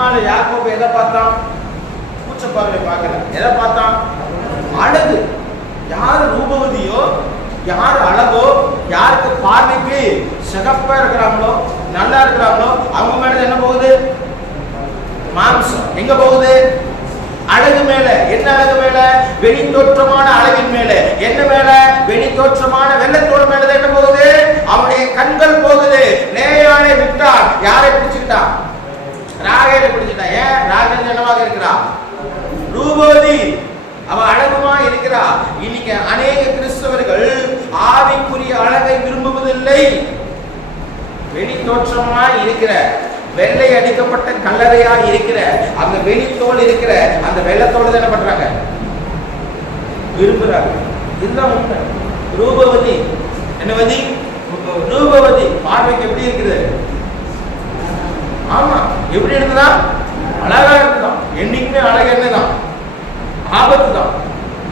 யாக்கோபு எதை பார்த்தான்? கூச்ச பார்வை பார்க்கல. எதை பார்த்தான்? அழகு. யாரு ரூபவதியோ, யார் அழகோ, யாருக்கு பார்வைக்கு சிகப்பா இருக்கிறாங்களோ, நல்லா இருக்கிறாங்களோ, அவங்க மேல என்ன போகுது? மாம்சம். எங்க போகுது? அழகு மேல. என்ன அழகு மேல? வெளி தோற்றமான அழகின் மேல. என்ன மேல? வெளி தோற்றமான வெள்ளத்தோடு மேல என்ன போகுது? அவனுடைய கண்கள் போகுது. லேயாளை விட்டான். யாரை பிடிச்சுக்கிட்டான்? ராகேலை பிடிச்சுட்டான். ஏன்? ராகேல் என்னவாக இருக்கிறா? ரூபவதி. அவன் அழகுமா இருக்கிறா. இன்னைக்கு அநேக கிறிஸ்தவர்கள் ஆவிக்குரிய அழகை விரும்புவதில்லை. வெளி தோற்றமா இருக்கிற, வெள்ளை அடிக்கப்பட்ட கல்லறையா இருக்கிற, அந்த வெளித்தோல் இருக்கிற அந்த வெள்ளத்தோடு என்ன பண்றாங்க? விரும்புறாங்க. இதுதான் உண்மை. ரூபவதி. என்னவதி? ரூபவதி. பார்வைக்கு எப்படி இருக்குது? ஆமா, எப்படி இருக்குதா? அழகா இருக்குதான். என்னைக்குமே அழகு என்னதான்? ஆபத்து தான்.